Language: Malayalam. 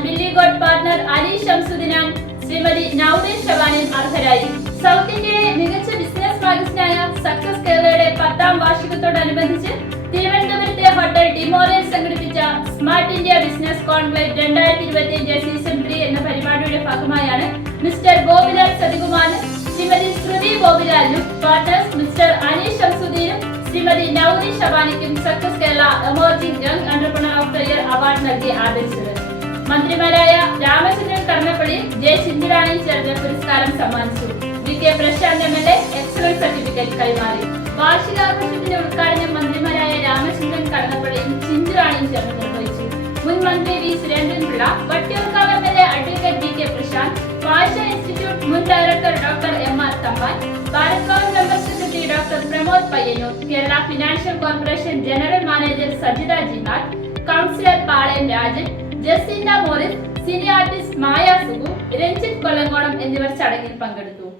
ഗോഡ് പാർട്ണർ അലി ഷംസുദിനാൻ ശ്രീമതി നൌറി ഷവാനും അർഹരായി. സൗത്ത് ഇന്ത്യയിലെ മികച്ച ബിസിനസ് മാഗസിനായ സക്സസ് കേരളയുടെ പത്താം വാർഷികത്തോടനുബന്ധിച്ച് തിരുവനന്തപുരത്തെ ഹോട്ടൽ ഡിമോറിയൽ സംഘടിപ്പിച്ച സ്മാർട്ട് ഇന്ത്യ ബിസിനസ് കോൺക്ലേവ് രണ്ടായിരത്തി ഇരുപത്തി അഞ്ച് സീസൺ ത്രീ എന്ന പരിപാടിയുടെ ഭാഗമായാണ് മിസ്റ്റർ ഗോപിലാൽ സതികുമാറിനും ശ്രീമതി ശ്രുതി ഗോപിലാലിനും പാർട്ണേഴ്സ് മിസ്റ്റർ അനീഷ് ഷംസുദ്ദീനും Shrimati നൌദി ഷബാനിക്കും success Kerala emerging young entrepreneur of the year award നൽകി ആദരിച്ചത്. മന്ത്രിമാരായ രാമചന്ദ്രൻ കർണപ്പള്ളി ജെ ചിന്തിരാണി ചേർന്ന് പുരസ്കാരം സമ്മാനിച്ചു. V K Prashant M L A excellence certificate കൈമാറി. വാർഷികാഘോഷത്തിന്റെ ഉദ്ഘാടനം മന്ത്രിമാരായ രാമചന്ദ്രൻ കടന്നപ്പള്ളിയും ചിന്തിരാണിയും ചേർന്ന് നിർവഹിച്ചു. മുൻ മന്ത്രി V Surendran Pillai Vattiyoorkavu M L A advocate V K Prashant Bhasha institute മുൻ director doctor M R Thampan Bharat Bhavan member doctor Pramod Payyanur Kerala financial corporation general manager Sajitha Jihad councillor Palayam Rajan Jacintha Morris cine artist Maya Sugu Ranjith Kollamkonam എന്നിവർ ചടങ്ങിൽ പങ്കെടുത്തു.